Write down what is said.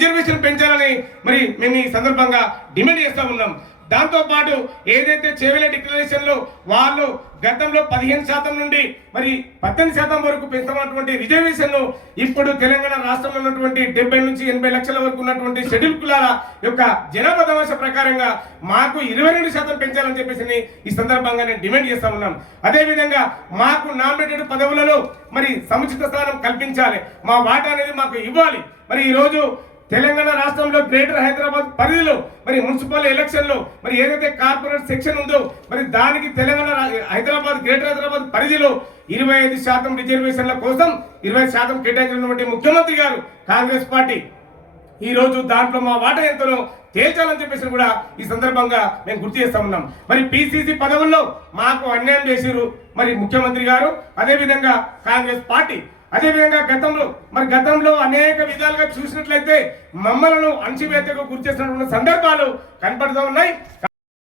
Reservation పెంచాలని మరి మేము ఈ సందర్భంగా డిమాండ్ చేస్తూ ఉన్నాం. దాంతోపాటు ఏదైతే చేవెళ్ళ డిక్లరేషన్లో వాళ్ళు గతంలో 15% నుండి మరి 18% వరకు పెంచమన్నటువంటి రిజర్వేషన్ను ఇప్పుడు తెలంగాణ రాష్ట్రంలో ఉన్నటువంటి 70 నుంచి 80 లక్షల వరకు ఉన్నటువంటి షెడ్యూల్ కులాల యొక్క జనాభా సమావేశ ప్రకారంగా మాకు 22% పెంచాలని చెప్పేసి ఈ సందర్భంగా నేను డిమాండ్ చేస్తా ఉన్నాం. అదేవిధంగా మాకు నామినేటెడ్ పదవులలో మరి సముచిత స్థానం కల్పించాలి, మా వాటా అనేది మాకు ఇవ్వాలి. మరి ఈరోజు తెలంగాణ రాష్ట్రంలో గ్రేటర్ హైదరాబాద్ పరిధిలో మరి మున్సిపల్ ఎలక్షన్లో మరి ఏదైతే కార్పొరేట్ సెక్షన్ ఉందో మరి దానికి తెలంగాణ గ్రేటర్ హైదరాబాద్ పరిధిలో 25% రిజర్వేషన్ల కోసం 20% కేటాయించినటువంటి ముఖ్యమంత్రి గారు కాంగ్రెస్ పార్టీ ఈ రోజు దాంట్లో మా వాటా ఎంతనో తేల్చాలని చెప్పేసి కూడా ఈ సందర్భంగా మేము గుర్తు చేస్తా ఉన్నాం. మరి పిసిసి పదవుల్లో మాకు అన్యాయం చేసిరు మరి ముఖ్యమంత్రి గారు, అదేవిధంగా కాంగ్రెస్ పార్టీ. అదేవిధంగా గతంలో అనేక విధాలుగా చూసినట్లయితే మమ్మలను అణచివేతకు గురి చేసినటువంటి సందర్భాలు కనపడుతూ ఉన్నాయి.